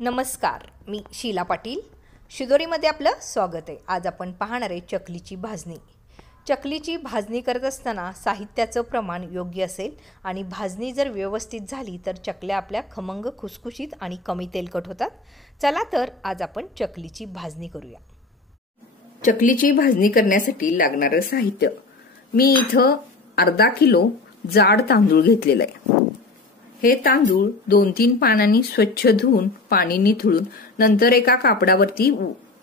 नमस्कार, मी शीला पाटील. शिदोरीमध्ये आपलं स्वागत आहे. आज आपण पाहणार आहे चकलीची भाजणी. चकलीची भाजणी करत असताना साहित्याचं प्रमाण योग्य असेल आणि भाजणी जर व्यवस्थित झाली तर चकल्या आपल्या खमंग, खुसखुशीत आणि कमी तेलकट होतात. चला तर आज आपण चकलीची भाजणी करूया. चकलीची भाजणी करण्यासाठी लागणारं साहित्य मी इथं अर्धा किलो जाड तांदूळ घेतलेला आहे. हे तांदूळ 2-3 पाण्याने स्वच्छ धुवून पाणी निथळून नंतर एका कापडावरती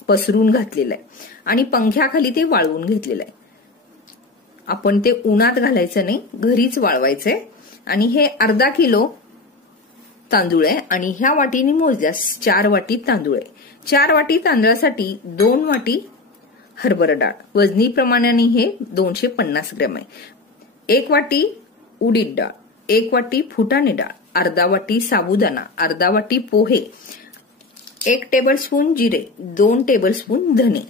पसरून घातलेलं आहे आणि पंख्याखाली ते वाळवून घेतलेलं आहे. आपण ते उन्हात घालायचं नाही, घरीच वाळवायचंय. आणि हे अर्धा किलो तांदूळ आहे आणि ह्या वाटीने मोजल्यास 4 वाटी तांदूळ आहे. 4 वाटी तांदळासाठी 2 वाटी हरभरा डाळ, वजनी प्रमाणाने हे 250 ग्रॅम आहे. 1 वाटी उडीद डाळ, 1 वाटी फुटाणे डाळ, अर्धा वाटी साबुदाणा, अर्धा वाटी पोहे, 1 टेबलस्पून जिरे, 2 टेबलस्पून धने.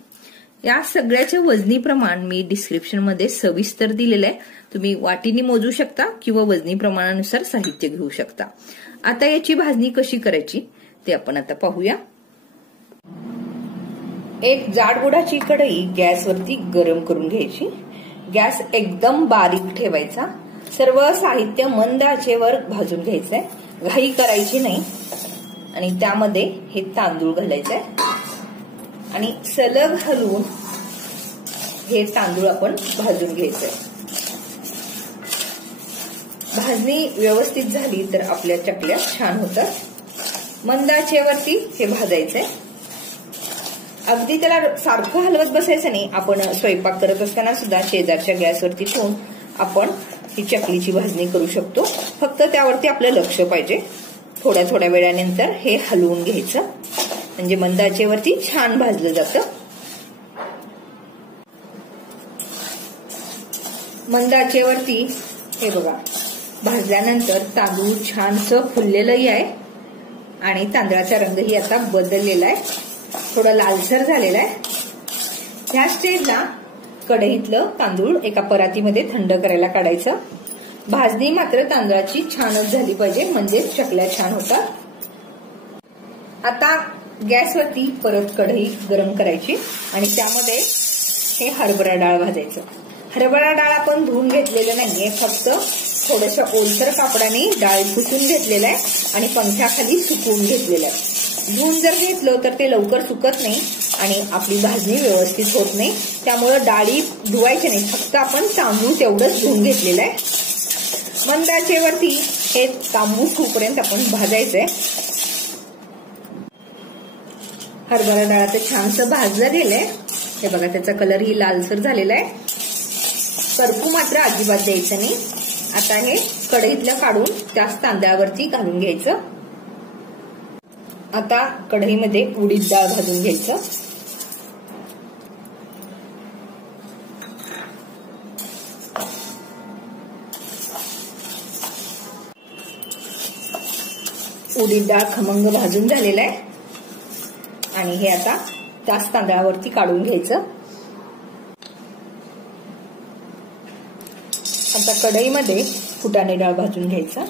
या सगळ्याचे वजनी प्रमाण मी डिस्क्रिप्शन मध्ये सविस्तर दिलेलं आहे. तुम्ही वाटीने मोजू शकता किंवा वजनी प्रमाणानुसार साहित्य घेऊ शकता. आता याची भाजणी कशी करायची ते आपण आता पाहूया. एक जाडबुडाची कढई गॅसवरती गरम करून घ्यायची. गॅस एकदम बारीक ठेवायचा. सर्व साहित्य मंद आचेवर भाजून घ्यायचंय, घाई करायची नाही. आणि त्यामध्ये हे तांदूळ घालायचंय आणि सलग हलवून हे तांदूळ आपण भाजून घ्यायचंय. भाजणी व्यवस्थित झाली तर आपल्या चकल्या छान होतात. मंद आचेवरती हे भाजायचंय. अगदी त्याला सारखं हलवत बसायचं नाही. आपण स्वयंपाक करत असताना सुद्धा शेजारच्या गॅसवरती ठेवून आपण ही चकलीची भाजणी करू शकतो. फक्त त्यावरती आपलं लक्ष पाहिजे. थोड्या थोड्या वेळानंतर हे हलवून घ्यायचं, म्हणजे मंद आचेवरती छान भाजलं जातं. मंद आचेवरती हे बघा भाजल्यानंतर तांदूळ छानसं फुललेलंही आहे आणि तांदळाचा रंगही आता बदललेला आहे, थोडा लालसर झालेला आहे. ह्या स्टेजला कढईतलं तांदूळ एका परातीमध्ये थंड करायला काढायचं. भाजणी मात्र तांदळाची छानच झाली पाहिजे, म्हणजे चकल्या छान होतात. आता गॅसवरती परत कढई गरम करायची आणि त्यामध्ये हे हरभरा डाळ भाजायचं. हरभरा डाळ आपण धुवून घेतलेलं नाहीये, फक्त थोड्याशा ओलसर कापडाने डाळ पुसून घेतलेलं आहे आणि पंख्याखाली सुकवून घेतलेलं आहे. धुवून जर घेतलं तर ते लवकर सुकत नाही आणि आपली भाजणी व्यवस्थित होत नाही. त्यामुळे डाळी धुवायचे नाही, फक्त आपण तांदूळ तेवढंच धुवून घेतलेलं आहे. मंद आचेवरती हे तांबूस होईपर्यंत आपण भाजायचंय. हरभरा डाळ आता छानसं भाजलं गेलंय. हे बघा त्याचा कलरही लालसर झालेला आहे. करपू मात्र अजिबात द्यायचं नाही. आता हे कढईतलं काढून त्याच तांदळावरती घालून घ्यायचं. आता कढईमध्ये उडीद डाळ भाजून घ्यायचं. उडीद डाळ खमंग भाजून झालेला आहे आणि हे आता त्याच तांदळावरती काढून घ्यायचं. आता कढईमध्ये फुटाणे डाळ भाजून घ्यायचं.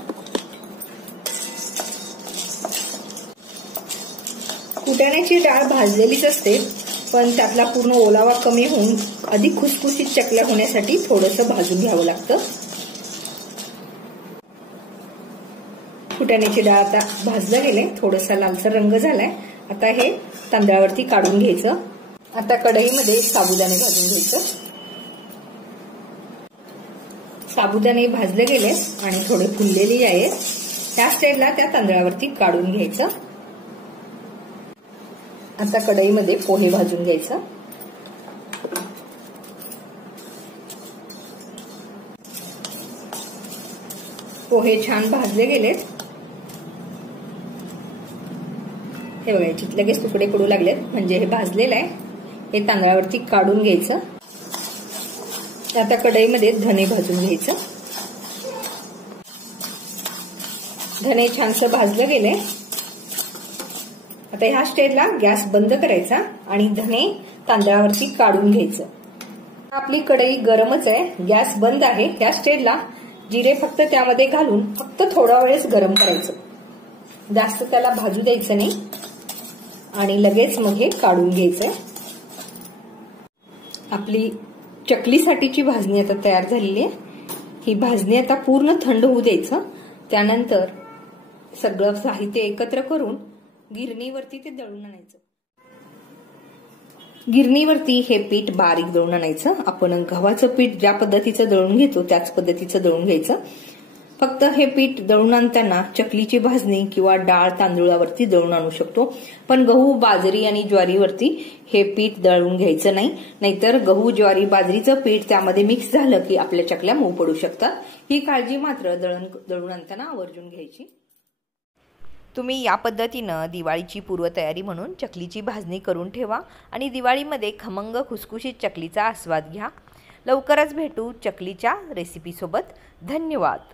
फुटाण्याची डाळ भाजलेलीच असते, पण त्यातला पूर्ण ओलावा कमी होऊन अधिक खुसखुशीत चकल्या होण्यासाठी थोडंसं भाजून घ्यावं लागतं. फुटाण्याची डाळ आता भाजलं गेले, थोडासा लालसर रंग झालाय. आता हे तांदळावरती काढून घ्यायचं. आता कढईमध्ये साबुदाणे भाजून घ्यायचं. साबुदाणे भाजले गेले आणि थोडे फुललेले आहेत. त्या स्टेजला त्या तांदळावरती काढून घ्यायचं. आता कढईमध्ये पोहे भाजून घ्यायचं. पोहे छान भाजले गेलेत. हे बघा याच्यात लगेच तुकडे पडू लागलेत, म्हणजे हे भाजलेलं आहे. हे तांदळावरती काढून घ्यायचं. आता कढईमध्ये धने भाजून घ्यायचं. धने छानसं भाजले गेले. आता ह्या स्टेजला गॅस बंद करायचा आणि धने तांदळावरती काढून घ्यायचं. आपली कढई गरमच आहे, गॅस बंद आहे. ह्या स्टेजला जिरे फक्त त्यामध्ये घालून फक्त थोडा वेळच गरम करायचं, जास्त त्याला भाजू द्यायचं नाही. आणि लगेच मग हे काढून घ्यायचंय। आपली चकलीसाठीची भाजणी आता तयार झालेली आहे। ही भाजणी आता पूर्ण थंड होऊ द्यायचं। त्यानंतर सगळं साहित्य एकत्र करून गिरणीवरती ते दळून आणायचं। गिरणीवरती हे पीठ बारीक दळून आणायचं। आपण गव्हाचं पीठ ज्या पद्धतीचं दळून घेतो त्याच पद्धतीचं दळून घ्यायचं। फक्त हे पीठ दळून आणताना चकलीची भाजणी किंवा डाळ तांदूळावरती दळून आणू शकतो, पण गहू बाजरी आणि ज्वारीवरती हे पीठ दळून घ्यायचं नाही, नाहीतर गहू ज्वारी बाजरीचं पीठ त्यामध्ये मिक्स झालं की आपल्या चकल्या मऊ पडू शकतात। ही काळजी मात्र दळून आणताना आवर्जून घ्यायची। तुम्ही या पद्धतीनं दिवाळीची पूर्वतयारी म्हणून चकलीची भाजणी करून ठेवा आणि दिवाळीमध्ये खमंग खुसखुशीत चकलीचा आस्वाद घ्या। लवकरच भेटू चकलीच्या रेसिपीसोबत। धन्यवाद।